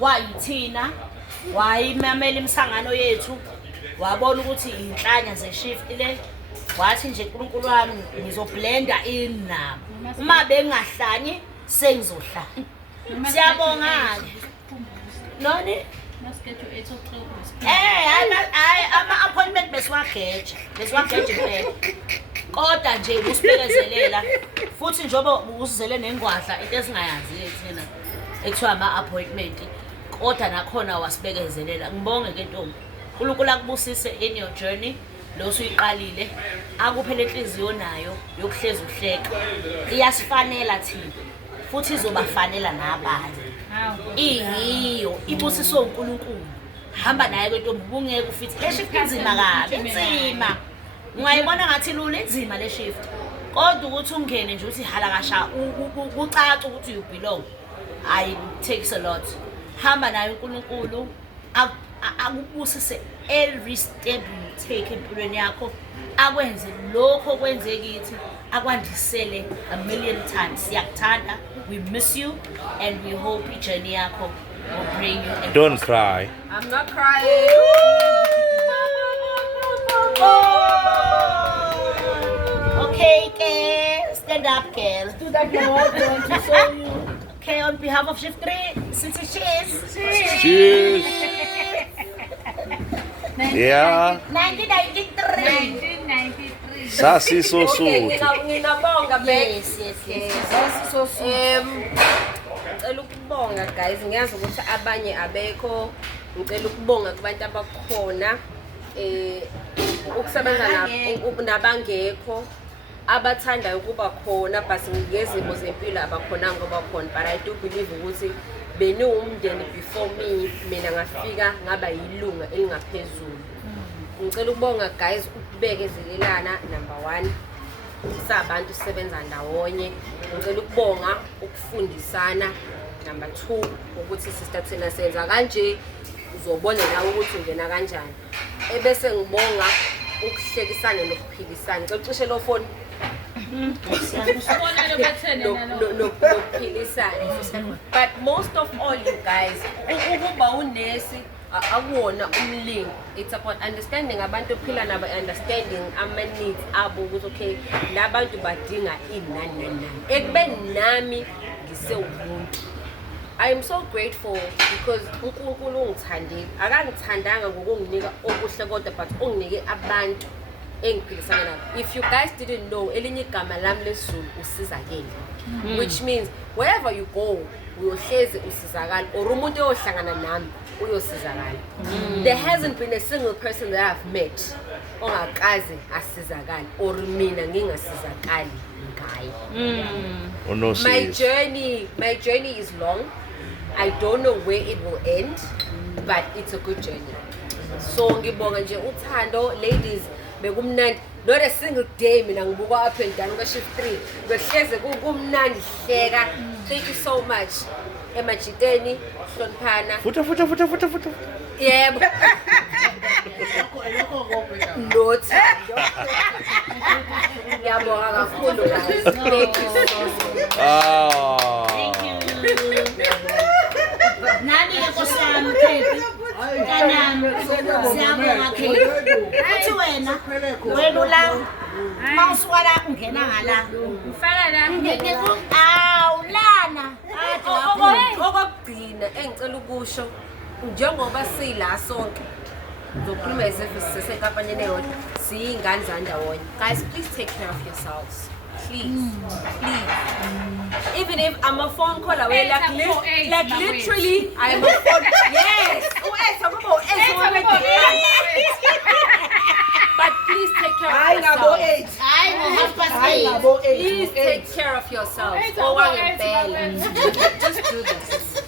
wayithina wayimamela imsangano yethu wabona ukuthi inhlanya ze-shift le wathi nje uNkulunkulu wami ngizoblenda in nabo uma bengahlanyi sengizohlanya. Siyabonga-ke noni ama-appointment besiwageja impela kodwa nje usibekezelela futhi njengoba uzizele nengwadla into esingayaziyo thina ekuthiwa ama-appointment kodwa nakhona wasibekezelela. Ngibonge-ke ntombi, uNkulunkulu akubusise in your journey lo usuyiqalile, akuphe lenhliziyo nayo yokuhlezi uhleka, iyasifanela thina futhi izobafanela nabanye. Iyiyo ibusiswe uNkulunkulu, hamba naye ke ntombi, ubungeke ufithi le shift inzima kabi, inzima ungayibona ngathi lula, inzima le shift kodwa ukuthi ungene nje uthi halakasha kucaca ukuthi you belong, I takes a lot. Hamba naye uNkulunkulu akubusise every step you take empilweni yakho, akwenze lokho okwenze kithi, akwandisele a million times. Siyakuthanda, we miss you and we hope ijourney yakho will bring you. Don't cry. I'm not crying. Okay, girl, stand up, girl. Do that now. I want to show you. Okay, on behalf of Shift 3, City Cheers. Cheers. Yeah. 1993. Sasi so Okay, so. nginabonga back. Yes. Ngicela ukubonga guys, ngiyazi ukuthi abanye abekho. Ngicela ukubonga kubantu abakhona ukusebenza nabangekho abathanda ukuba khona but ngezimo zempilo abakhona ngoba khona, but I do believe ukuthi beniwumndeni before me, mina ngafika ngaba yilunga elingaphezulu. Ngicela ukubonga guys ukubekezelelana, number 1 sabantu sisebenza ndawonye. Ngicela ukubonga ukufundisana, number 2 ukuthi sister thina senza kanje uzobona nawe ukuthi ungena kanjani. Ebese ngibonga ukuhlekisana nokuphilisana. Ngicela ucishe lo phone but most of all you guys, ukuba unesi akuwona umlingo. It's about understanding abantu ophila nabo, understanding ama-needs abo ukuthi okay labantu badinga inani ekubeni nami ngisewumuntu. I am so grateful because uNkulunkulu ungithandile, akangithandanga ngokunginika okuhle kodwa but unginike abantu engiphilisana nabo. If you guys didn't know, elinye igama lami lesizulu usizakele, which means wherever you go uyohlezi usizakala or umuntu oyohlangana nami uyosizakala. There hasn't been a single person that I've met ongakaze asizakala or mina ngingasizakali ngaye. My journey is long. I don't know where it will end, but it's a good journey. So ngibonga nje uthando ladies, bekumnandi. Not a single day mina ngibuka up and down ka-shift 3 behleze kumnandi hleka. Thank you so much emajiteni hloniphana Futa. yebo nothando. Ngiyabonga kakhulu guys. Thank you so much. Thank you. Nani Nkosi yami Khethi? Kanami. Siyabonga Khethi. Uthi wena ula mawusuka la ungena ngala. Ufaka la. Lana. Okugcina engicela ukusho njengoba sila sonke zokhuluma sesenkampanini eyodwa siyingane zandawonye. Guys, please take care of yourselves. Please. Even if I'm a phone call away, like literally, I'm a phone. Yes. But please take care of yourselves. Please take care of yourselves. Just do this.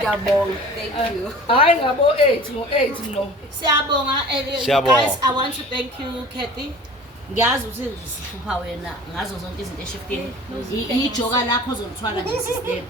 Thank you. Siyabonga. Guys, I want to thank you Khethi. Ngiyazi ukuthi ngisifupha wena ngazo zonke izinto eshiftini. Ijoka lakho ozolithwala nje system.